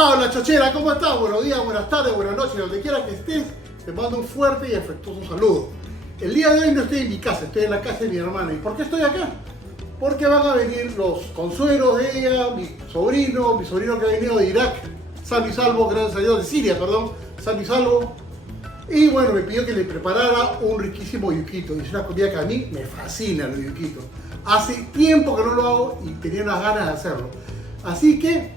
Hola chochera, ¿cómo estás? Buenos días, buenas tardes, buenas noches, donde quiera que estés, te mando un fuerte y afectuoso saludo. El día de hoy no estoy en mi casa, estoy en la casa de mi hermana. ¿Y por qué estoy acá? Porque van a venir los consuelos de ella, mi sobrino que ha venido de Irak, sano y salvo, gracias a Dios, de Siria, perdón, sano y salvo. Y bueno, me pidió que le preparara un riquísimo yuquito. Y es una comida que a mí me fascina, el yuquito. Hace tiempo que no lo hago y tenía unas ganas de hacerlo. Así que,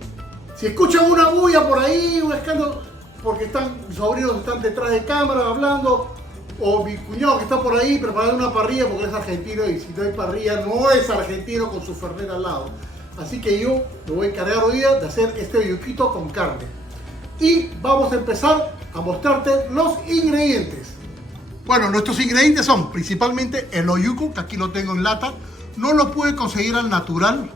si escuchan una bulla por ahí, un escándalo, porque mis sobrinos están detrás de cámara hablando, o mi cuñado que está por ahí preparando una parrilla porque es argentino y si no hay parrilla no es argentino con su fernet al lado. Así que yo me voy a encargar hoy día de hacer este yuquito con carne. Y vamos a empezar a mostrarte los ingredientes. Bueno, nuestros ingredientes son principalmente el oyuco, que aquí lo tengo en lata. No lo pude conseguir al natural,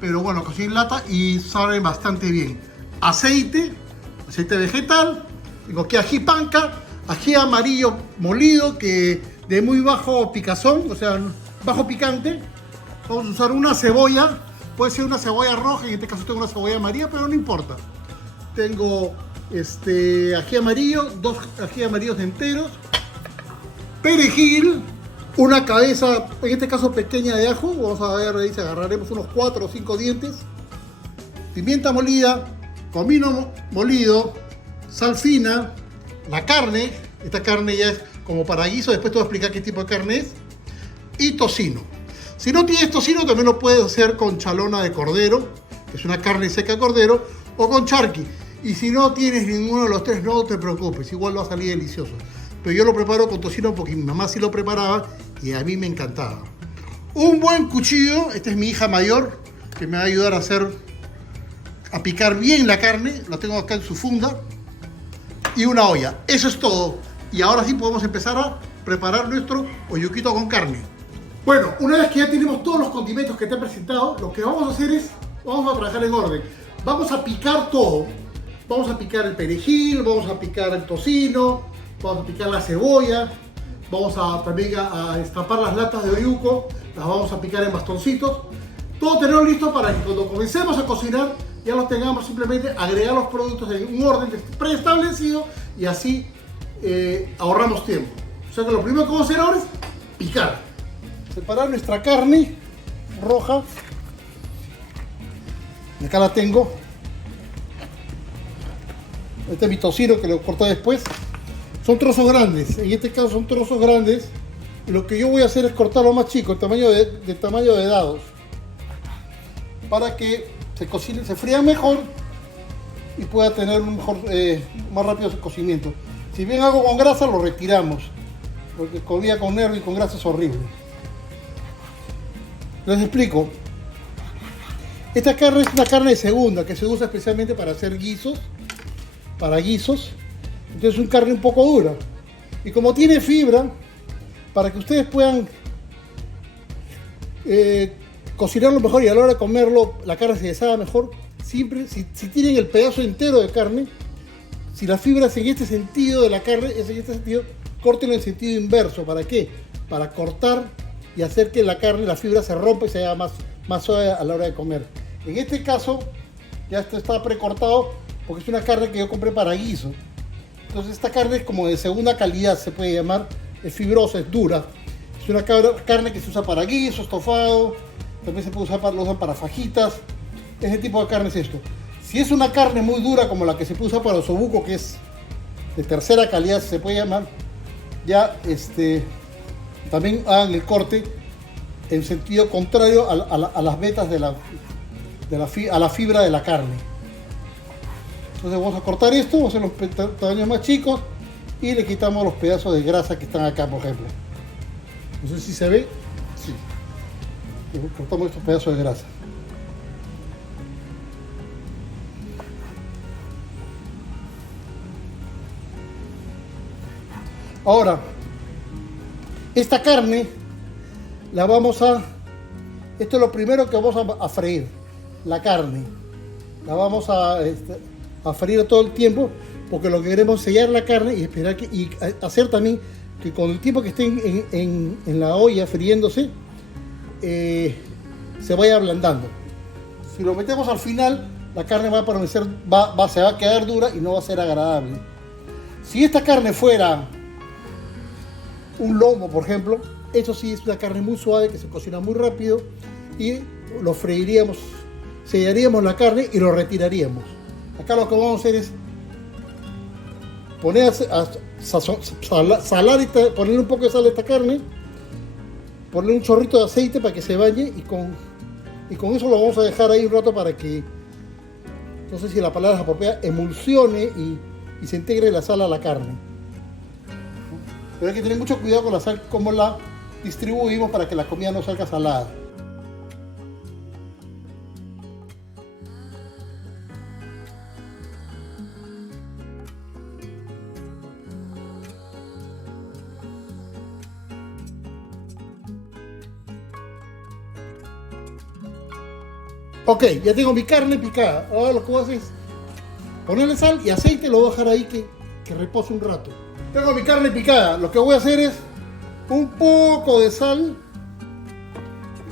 pero bueno, conseguí en lata y sabe bastante bien. Aceite vegetal, tengo aquí ají panca, ají amarillo molido, que de muy bajo picazón, o sea, bajo picante. Vamos a usar una cebolla, puede ser una cebolla roja, en este caso tengo una cebolla amarilla, pero no importa. Tengo ají amarillo, 2 ají amarillos enteros, perejil, una cabeza, en este caso pequeña de ajo, vamos a ver, ahí agarraremos unos 4 o 5 dientes, pimienta molida, comino molido, sal fina, la carne, esta carne ya es como para guiso, después te voy a explicar qué tipo de carne es, y tocino. Si no tienes tocino, también lo puedes hacer con chalona de cordero, que es una carne seca de cordero, o con charqui. Y si no tienes ninguno de los tres, no te preocupes, igual va a salir delicioso. Pero yo lo preparo con tocino porque mi mamá sí lo preparaba y a mí me encantaba. Un buen cuchillo, esta es mi hija mayor, que me va a ayudar a picar bien la carne, la tengo acá en su funda, y una olla. Eso es todo. Y ahora sí podemos empezar a preparar nuestro oyuquito con carne. Bueno, una vez que ya tenemos todos los condimentos que te he presentado, lo que vamos a hacer es, vamos a trabajar en orden. Vamos a picar todo. Vamos a picar el perejil, vamos a picar el tocino, vamos a picar la cebolla, vamos a también a estampar las latas de oyuco, las vamos a picar en bastoncitos. Todo tenerlo listo para que cuando comencemos a cocinar ya lo tengamos, simplemente agregar los productos en un orden preestablecido y así ahorramos tiempo. O sea que lo primero que vamos a hacer ahora es picar. Separar nuestra carne roja. Acá la tengo. Este es mi tocino que lo corté después. Son trozos grandes, en este caso son trozos grandes. Y lo que yo voy a hacer es cortarlo más chico, tamaño de dados, para que se cocine, se frían mejor y pueda tener un mejor, más rápido su cocimiento. Si bien hago con grasa, lo retiramos, porque comida con nervio y con grasa es horrible. Les explico. Esta carne es una carne de segunda que se usa especialmente para hacer guisos. Entonces es una carne un poco dura. Y como tiene fibra, para que ustedes puedan cocinarlo mejor y a la hora de comerlo la carne se deshaga mejor, siempre, si tienen el pedazo entero de carne, si las fibras en este sentido de la carne, en este sentido, córtenlo en sentido inverso. ¿Para qué? Para cortar y hacer que la carne, la fibra se rompa y se haga más suave a la hora de comer. En este caso, ya esto está precortado porque es una carne que yo compré para guiso. Entonces esta carne es como de segunda calidad, se puede llamar, es fibrosa, es dura. Es una carne que se usa para guiso, estofado, también se puede usar lo usan para fajitas. Ese tipo de carne es esto. Si es una carne muy dura como la que se puede usar para osobuco, que es de tercera calidad, se puede llamar, ya también hagan el corte en sentido contrario a las vetas a la fibra de la carne. Entonces vamos a cortar esto, vamos a hacer los tamaños más chicos y le quitamos los pedazos de grasa que están acá, por ejemplo. No sé si se ve. Sí. Cortamos estos pedazos de grasa. Ahora, esta carne la esto es lo primero que vamos a freír, la carne. La vamos a freír todo el tiempo, porque lo que queremos es sellar la carne y esperar y hacer también que con el tiempo que esté en la olla friéndose, se vaya ablandando. Si lo metemos al final, la carne va a permanecer, se va a quedar dura y no va a ser agradable. Si esta carne fuera un lomo, por ejemplo, eso sí es una carne muy suave que se cocina muy rápido y lo freiríamos, sellaríamos la carne y lo retiraríamos. Acá lo que vamos a hacer es poner ponerle un poco de sal a esta carne, ponerle un chorrito de aceite para que se bañe y con eso lo vamos a dejar ahí un rato para que, no sé si la palabra es apropiada, emulsione y se integre la sal a la carne. Pero hay que tener mucho cuidado con la sal, cómo la distribuimos para que la comida no salga salada. Ok, ya tengo mi carne picada. Ahora lo que voy a hacer es ponerle sal y aceite, lo voy a dejar ahí que repose un rato. Tengo mi carne picada. Lo que voy a hacer es un poco de sal.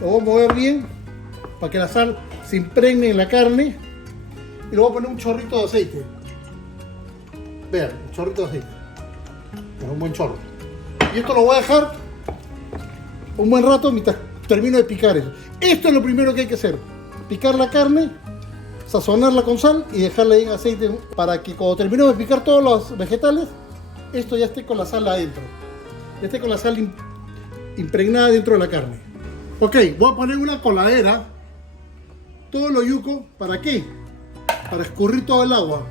Lo voy a mover bien para que la sal se impregne en la carne. Y le voy a poner un chorrito de aceite. Vean, un chorrito de aceite. Pero un buen chorro. Y esto lo voy a dejar un buen rato mientras termino de picar eso. Esto es lo primero que hay que hacer. Picar la carne, sazonarla con sal y dejarla ahí en aceite para que cuando terminemos de picar todos los vegetales, esto ya esté con la sal adentro. Ya esté con la sal impregnada dentro de la carne. Ok, voy a poner una coladera, todos los yucos, ¿para qué? Para escurrir todo el agua.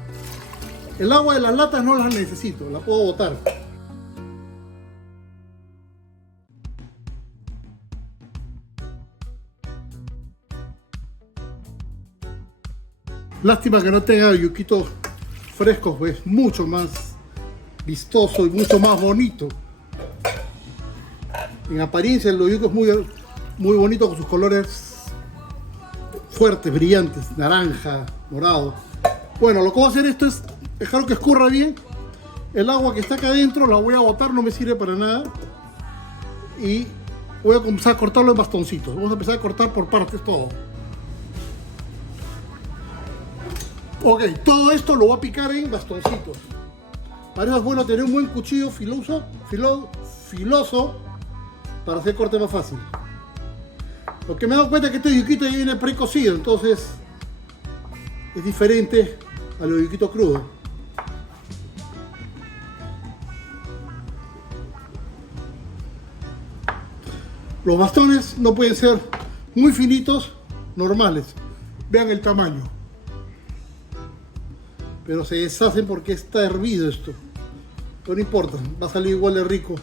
El agua de las latas no las necesito, la puedo botar. Lástima que no tenga yuquitos frescos, pues mucho más vistoso y mucho más bonito. En apariencia el yuco es muy bonito con sus colores fuertes, brillantes, naranja, morado. Bueno, lo que voy a hacer esto es dejar que escurra bien. El agua que está acá adentro la voy a botar, no me sirve para nada. Y voy a comenzar a cortarlo en bastoncitos. Vamos a empezar a cortar por partes todo. Ok, todo esto lo voy a picar en bastoncitos. Para eso es bueno tener un buen cuchillo filoso para hacer corte más fácil. Lo que me he dado cuenta es que este yuquito ya viene precocido, entonces es diferente a los yuquitos crudos. Los bastones no pueden ser muy finitos, normales. Vean el tamaño. Pero se deshacen porque está hervido esto. Pero no importa, va a salir igual de rico.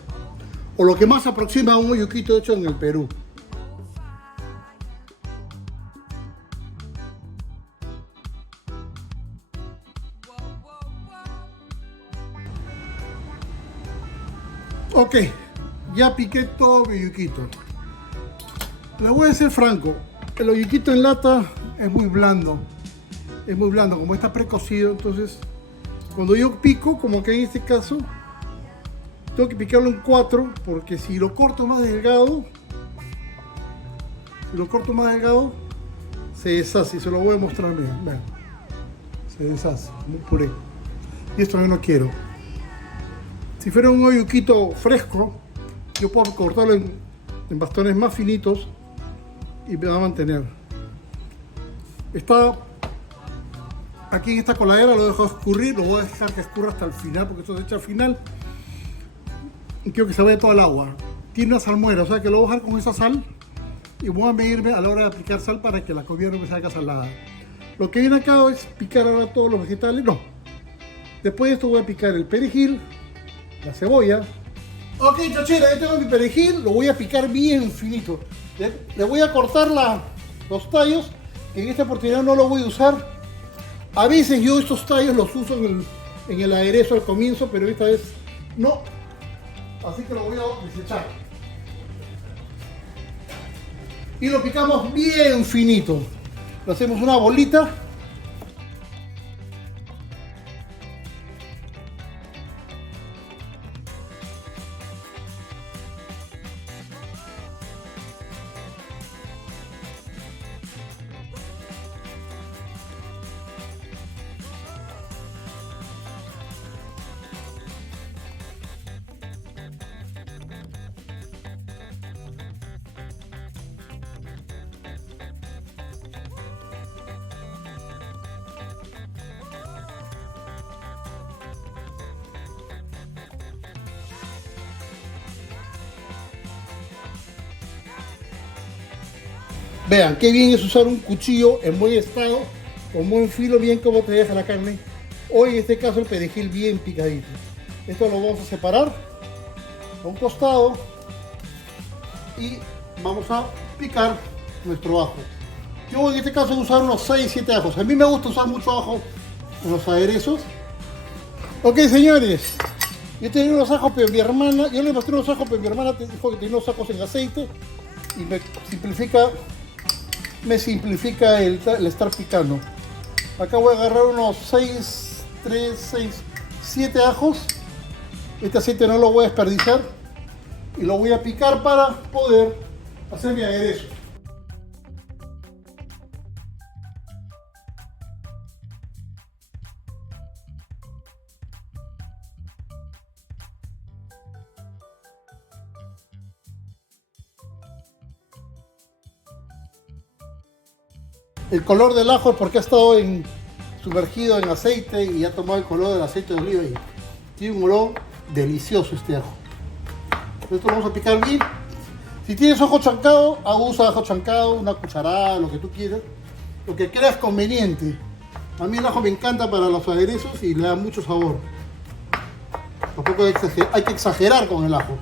O lo que más se aproxima a un yuquito hecho en el Perú. Ok, ya piqué todo mi yuquito. Le voy a ser franco, el yuquito en lata es muy blando. Es muy blando, como está precocido, entonces cuando yo pico, como que en este caso, tengo que picarlo en 4, porque si lo corto más delgado, se deshace, y se lo voy a mostrar bien, vean, se deshace, como puré, y esto yo no quiero. Si fuera un yuquito fresco, yo puedo cortarlo en bastones más finitos y me va a mantener. Está aquí en esta coladera, lo dejo escurrir, lo voy a dejar que escurra hasta el final porque esto se echa al final y quiero que se vaya todo el agua. Tiene una salmuera, o sea que lo voy a dejar con esa sal y voy a medirme a la hora de aplicar sal para que la comida no me salga salada. Lo que viene acá es picar ahora todos los vegetales, no. Después de esto voy a picar el perejil, la cebolla. Ok, chachera, ya tengo mi perejil, lo voy a picar bien finito. Le voy a cortar los tallos, que en esta oportunidad no lo voy a usar. A veces yo estos tallos los uso en el aderezo al comienzo, pero esta vez no. Así que lo voy a desechar. Y lo picamos bien finito. Lo hacemos una bolita. Vean, qué bien es usar un cuchillo en buen estado, con buen filo, bien como te deja la carne. Hoy en este caso el perejil bien picadito. Esto lo vamos a separar a un costado y vamos a picar nuestro ajo. Yo en este caso voy a usar unos 6-7 ajos. A mí me gusta usar mucho ajo en los aderezos. Ok, señores, yo tenía unos ajos, pero mi hermana, yo le mostré unos ajos, pero mi hermana dijo que tenía unos ajos en aceite y me simplifica el estar picando. Acá voy a agarrar unos 7 ajos. Este aceite no lo voy a desperdiciar y lo voy a picar para poder hacer mi aderezo. El color del ajo es porque ha estado sumergido en aceite y ha tomado el color del aceite de oliva y tiene un olor delicioso este ajo. Esto lo vamos a picar bien. Si tienes ajo chancado, usa ajo chancado, una cucharada, lo que tú quieras, lo que creas conveniente. A mí el ajo me encanta para los aderezos y le da mucho sabor. Tampoco hay que exagerar con el ajo.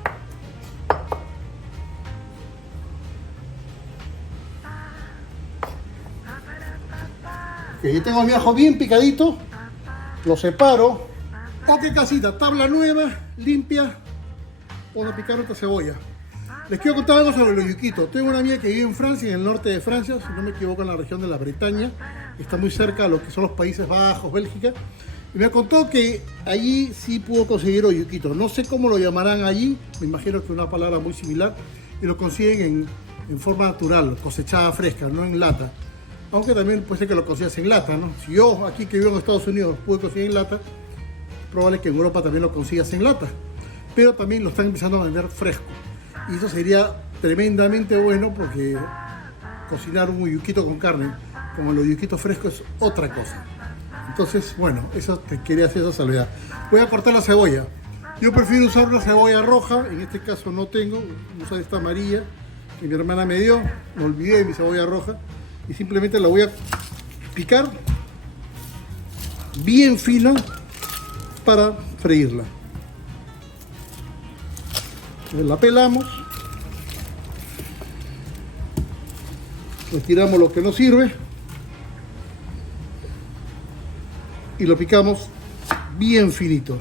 Yo tengo mi ajo bien picadito, lo separo. Ok, casita, tabla nueva, limpia. Vamos a picar nuestra cebolla. Les quiero contar algo sobre los yuquitos. Tengo una amiga que vive en Francia, en el norte de Francia, si no me equivoco, en la región de la Bretaña. Está muy cerca de lo que son los Países Bajos, Bélgica. Y me contó que allí sí pudo conseguir oyuquitos. No sé cómo lo llamarán allí, me imagino que es una palabra muy similar. Y lo consiguen en forma natural, cosechada fresca, no en lata. Aunque también puede ser que lo consigas en lata, ¿no? Si yo aquí que vivo en Estados Unidos pude conseguir en lata, probable que en Europa también lo consigas en lata. Pero también lo están empezando a vender fresco. Y eso sería tremendamente bueno porque cocinar un uyuquito con carne, como el uyuquito fresco, es otra cosa. Entonces, bueno, eso te quería hacer esa salvedad. Voy a cortar la cebolla. Yo prefiero usar una cebolla roja, en este caso no tengo, voy a usar esta amarilla que mi hermana me dio, me olvidé de mi cebolla roja. Y simplemente la voy a picar bien fina para freírla. La pelamos, retiramos lo que nos sirve y lo picamos bien finito.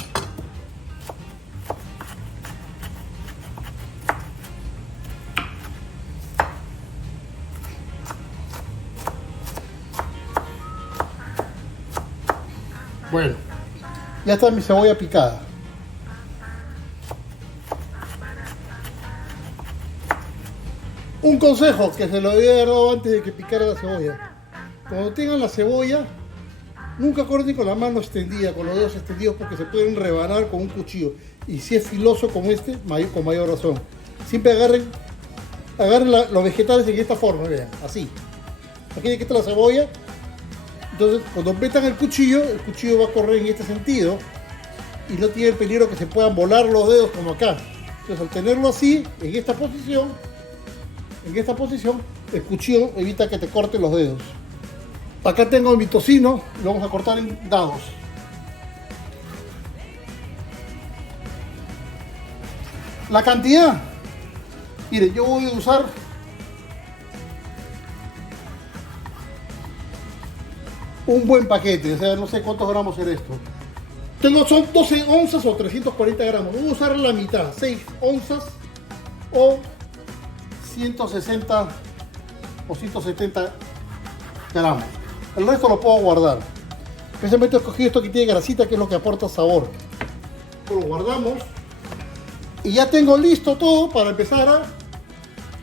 Bueno, ya está mi cebolla picada. Un consejo que se lo había dado antes de que picara la cebolla. Cuando tengan la cebolla, nunca corten con la mano extendida, con los dedos extendidos, porque se pueden rebanar con un cuchillo. Y si es filoso como este, con mayor razón. Siempre agarren los vegetales en esta forma, vean, así. Aquí está la cebolla. Entonces, cuando metan el cuchillo va a correr en este sentido y no tiene el peligro que se puedan volar los dedos como acá. Entonces, al tenerlo así, en esta posición, el cuchillo evita que te corten los dedos. Acá tengo mi tocino, lo vamos a cortar en dados. La cantidad, miren, yo voy a usar un buen paquete, o sea, no sé cuántos gramos es esto. Son 12 onzas o 340 gramos. Voy a usar la mitad, 6 onzas o 160 o 170 gramos. El resto lo puedo guardar. Especialmente he escogido esto que tiene grasita, que es lo que aporta sabor. Lo guardamos y ya tengo listo todo para empezar a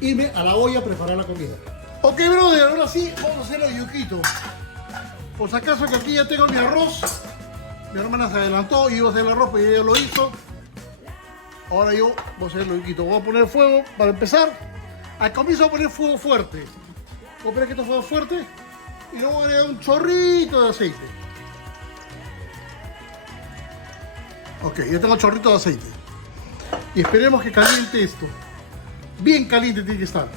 irme a la olla a preparar la comida. Ok, brother, ahora sí vamos a hacer el yuquito. Por si acaso que aquí ya tengo mi arroz. Mi hermana se adelantó y iba a hacer el arroz, pero ella lo hizo. Ahora yo voy a hacer el yuquito. Voy a poner fuego para empezar. Al comienzo voy a poner fuego fuerte. Voy a poner que esto fuego fuerte. Y luego voy a agregar un chorrito de aceite. Ok, ya tengo el chorrito de aceite. Y esperemos que caliente esto. Bien caliente tiene que estar.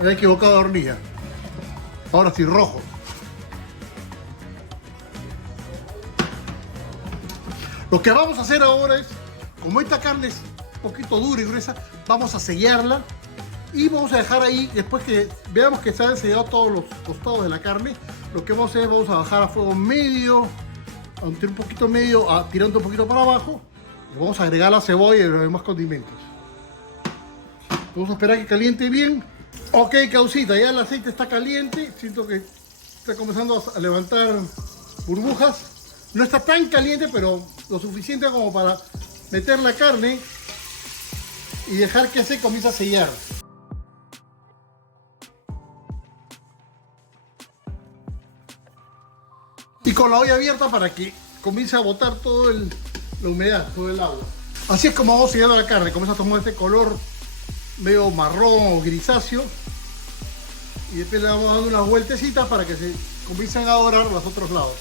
Me he equivocado de hornilla. Ahora sí, rojo. Lo que vamos a hacer ahora es, como esta carne es un poquito dura y gruesa, vamos a sellarla y vamos a dejar ahí, después que veamos que se han sellado todos los costados de la carne, lo que vamos a hacer es, vamos a bajar a fuego medio, aunque un poquito medio, tirando un poquito para abajo, y vamos a agregar la cebolla y los demás condimentos. Vamos a esperar que caliente bien. Ok, Causita, ya el aceite está caliente, siento que está comenzando a levantar burbujas. No está tan caliente, pero lo suficiente como para meter la carne y dejar que se comience a sellar. Y con la olla abierta para que comience a botar toda la humedad, todo el agua. Así es como vamos sellando la carne, comienza a tomar este color medio marrón o grisáceo. Y después le vamos dando unas vueltecitas para que se comiencen a dorar los otros lados.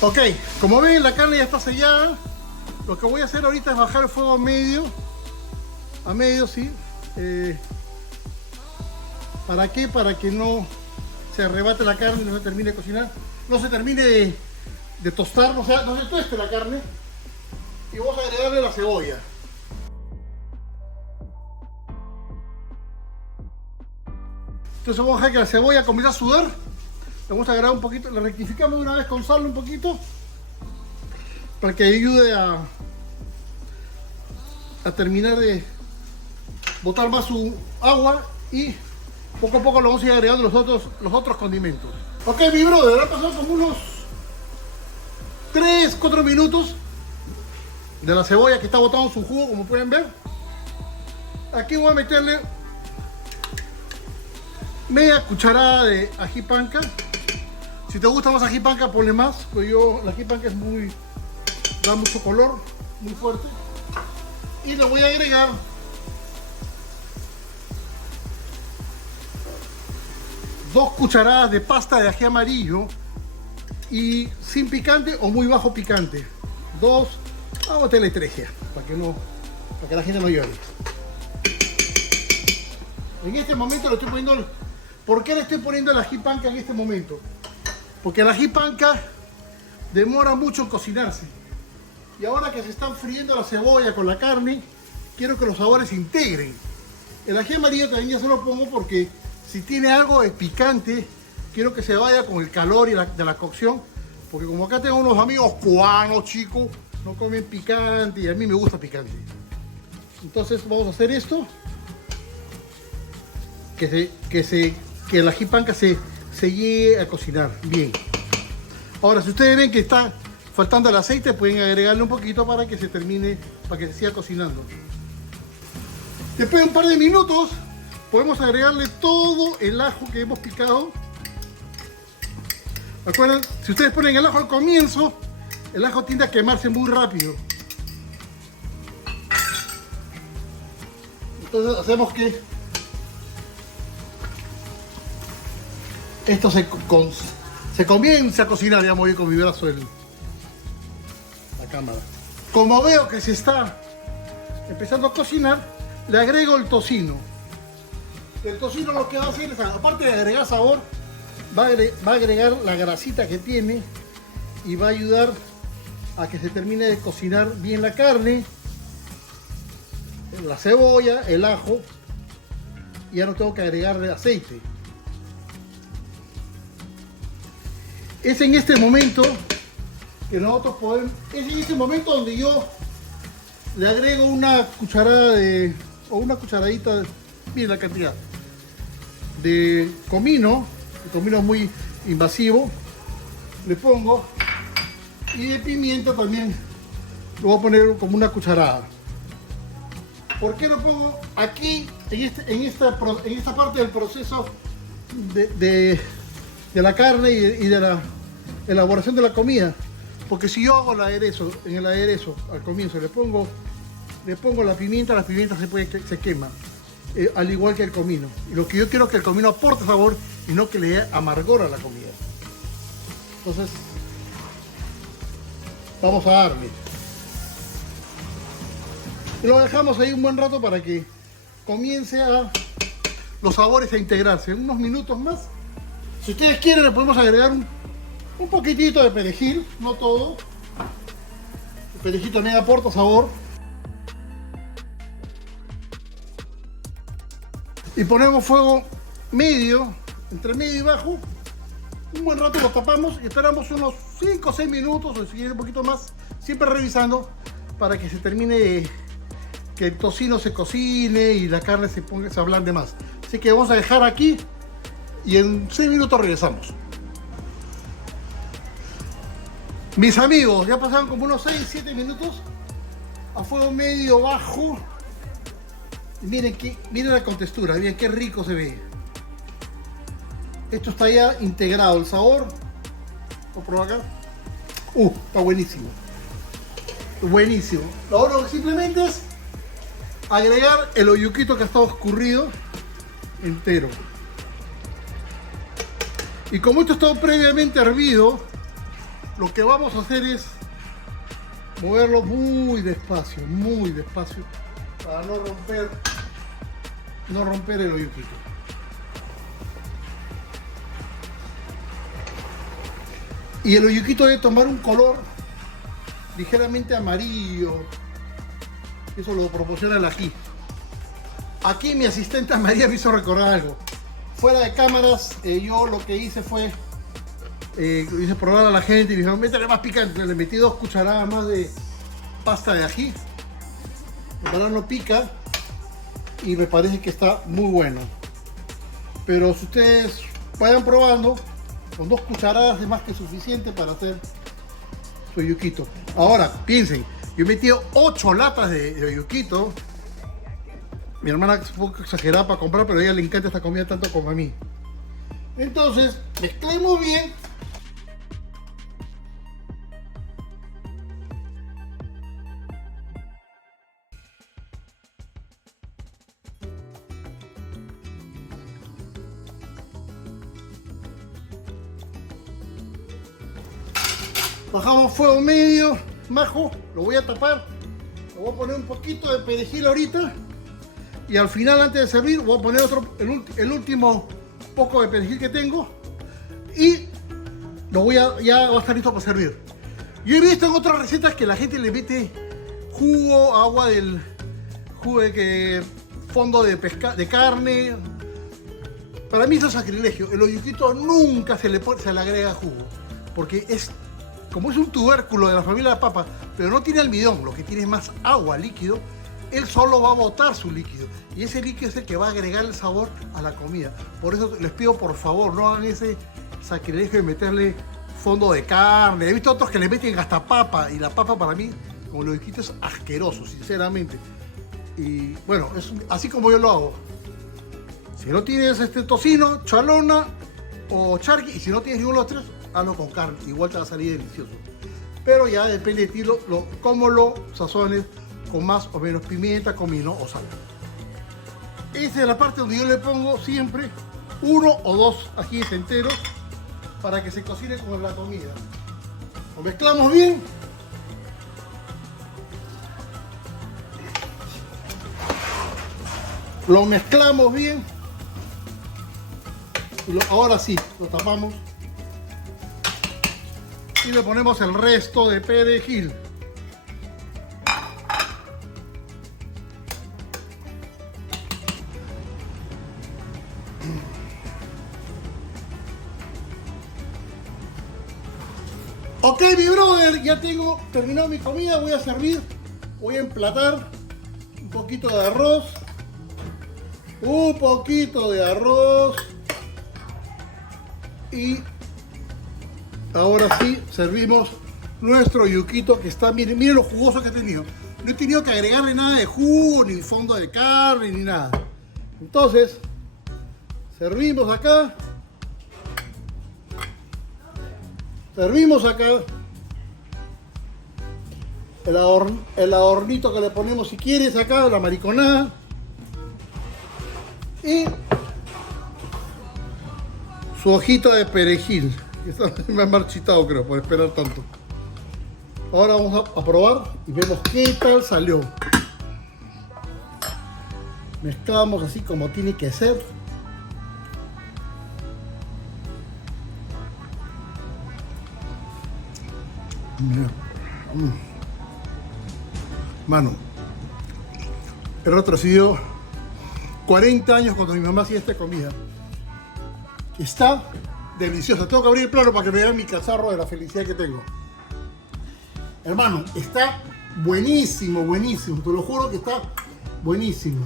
Ok, como ven la carne ya está sellada. Lo que voy a hacer ahorita es bajar el fuego a medio, sí. ¿Para qué? Para que no se arrebate la carne, no se termine de cocinar, no se termine de tostar, o sea, no se tueste la carne. Y vamos a agregarle la cebolla. Entonces vamos a dejar que la cebolla comience a sudar. Le vamos a agregar un poquito, la rectificamos de una vez con sal un poquito para que ayude a terminar de botar más su agua, y poco a poco lo vamos a ir agregando los otros condimentos. Ok, mi brother, han pasado como unos 3-4 minutos de la cebolla que está botando su jugo, como pueden ver. Aquí voy a meterle media cucharada de ají panca. Si te gusta más ají panca, ponle más, pero la ají panca da mucho color, muy fuerte. Y le voy a agregar 2 cucharadas de pasta de ají amarillo, y sin picante o muy bajo picante. Vamos a meterle 3 ya, para que la gente no llore. En este momento le estoy poniendo. ¿Por qué le estoy poniendo el ají panca en este momento? Porque el ají panca demora mucho en cocinarse. Y ahora que se están friendo la cebolla con la carne, quiero que los sabores se integren. El ají amarillo también ya se lo pongo porque si tiene algo de picante, quiero que se vaya con el calor de la cocción. Porque como acá tengo unos amigos cubanos, chicos, no comen picante y a mí me gusta picante. Entonces vamos a hacer esto. Que el ají panca se llegue a cocinar bien. Ahora, si ustedes ven que está faltando el aceite, pueden agregarle un poquito para que se termine, para que se siga cocinando. Después de un par de minutos, podemos agregarle todo el ajo que hemos picado. ¿Recuerdan? Si ustedes ponen el ajo al comienzo, el ajo tiende a quemarse muy rápido. Entonces hacemos que esto se comienza a cocinar. Ya voy con mi brazo en la cámara. Como veo que se está empezando a cocinar, le agrego el tocino. El tocino lo que va a hacer es, aparte de agregar sabor, va a agregar la grasita que tiene y va a ayudar a que se termine de cocinar bien la carne, la cebolla, el ajo. Y ya no tengo que agregarle aceite. Es en este momento que nosotros podemos, es en este momento donde yo le agrego una cucharada o una cucharadita, miren la cantidad, de comino. El comino es muy invasivo, le pongo, y de pimienta también lo voy a poner como una cucharada. ¿Por qué lo pongo aquí, en esta parte del proceso de la carne y de la elaboración de la comida? Porque si yo hago en el aderezo al comienzo le pongo la pimienta se quema, al igual que el comino. Y lo que yo quiero es que el comino aporte sabor y no que le dé amargor a la comida. Entonces Vamos a darle. Y lo dejamos ahí un buen rato para que comience los sabores a integrarse. En unos minutos más. Si ustedes quieren, le podemos agregar un poquitito de perejil, no todo. El perejil también aporta sabor. Y ponemos fuego medio, entre medio y bajo. Un buen rato lo tapamos y esperamos unos 5 o 6 minutos, o si quieren un poquito más, siempre revisando para que se termine, que el tocino se cocine y la carne se ablande más. Así que vamos a dejar aquí y en 6 minutos regresamos. Mis amigos, ya pasaron como unos 6-7 minutos a fuego medio bajo. Y miren la contextura, miren qué rico se ve. Esto está ya integrado, el sabor. ¿Puedo probar acá? Está buenísimo. Buenísimo. Ahora simplemente es agregar el oyuquito que ha estado escurrido entero. Y como esto está previamente hervido, lo que vamos a hacer es moverlo muy despacio, para no romper el oyuquito. Y el oyuquito debe tomar un color ligeramente amarillo. Eso lo proporciona el ají. Aquí mi asistente María me hizo recordar algo. Fuera de cámaras, yo lo que hice fue hice probar a la gente y me dijeron, métele más picante. Le metí 2 cucharadas más de pasta de ají. El banano pica y me parece que está muy bueno. Pero si ustedes vayan probando, con 2 cucharadas es más que suficiente para hacer su oyuquito. Ahora, piensen, yo he metido 8 latas de oyuquito. Mi hermana es un poco exagerada para comprar, pero a ella le encanta esta comida tanto como a mí. Entonces, mezclemos bien. Bajamos fuego medio, bajo, lo voy a tapar. Le voy a poner un poquito de perejil ahorita. Y al final, antes de servir, voy a poner el último poco de perejil que tengo. Y ya va a estar listo para servir. Yo he visto en otras recetas que la gente le mete jugo, agua del jugo de fondo de carne. Para mí eso es sacrilegio. El oyuquito nunca se le agrega jugo. Porque como es un tubérculo de la familia de papa, pero no tiene almidón, lo que tiene es más agua, líquido, él solo va a botar su líquido. Y ese líquido es el que va a agregar el sabor a la comida. Por eso les pido, por favor, no hagan ese sacrilegio de meterle fondo de carne. He visto otros que le meten hasta papa, y la papa para mí, como lo dijiste, es asqueroso, sinceramente. Y bueno, es así como yo lo hago. Si no tienes tocino, chalona o charqui, y si no tienes ninguno de los 3, hazlo con carne, igual te va a salir delicioso. Pero ya depende de ti cómo lo sazones, con más o menos pimienta, comino o sal. Esta es la parte donde yo le pongo siempre 1 o 2 ajíes enteros para que se cocine con la comida. Lo mezclamos bien. Lo mezclamos bien. Y ahora sí, lo tapamos. Y le ponemos el resto de perejil. Ok, mi brother, ya tengo terminado mi comida. Voy a servir, voy a emplatar un poquito de arroz. Un poquito de arroz. Y ahora sí, servimos nuestro yuquito que está, miren lo jugoso que ha tenido. No he tenido que agregarle nada de jugo, ni fondo de carne, ni nada. Entonces, servimos acá. Servimos acá. El adornito que le ponemos si quieres acá, la mariconada. Y su hojita de perejil. Me ha marchitado, creo, por esperar tanto. Ahora vamos a probar y vemos qué tal salió. Mezclamos así como tiene que ser. Mano, he retrocedido 40 años cuando mi mamá hacía esta comida. Está deliciosa. Tengo que abrir el plano para que vean mi cazarro de la felicidad que tengo. Hermano, está buenísimo, buenísimo. Te lo juro que está buenísimo.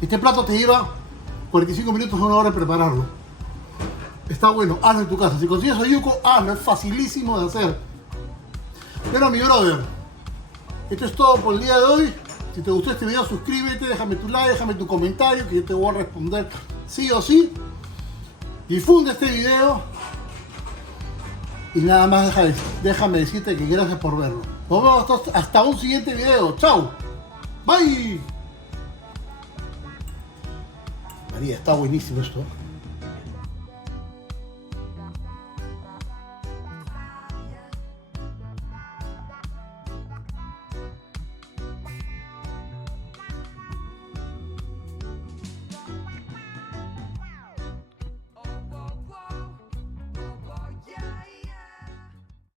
Este plato te lleva 45 minutos a 1 hora de prepararlo. Está bueno, hazlo en tu casa. Si consigues oyuco, hazlo, es facilísimo de hacer. Pero mi brother, esto es todo por el día de hoy. Si te gustó este video, suscríbete, déjame tu like, déjame tu comentario, que yo te voy a responder sí o sí. Difunde este video. Y nada más déjame decirte que gracias por verlo. Nos vemos hasta un siguiente video. Chao. Bye. María, está buenísimo esto.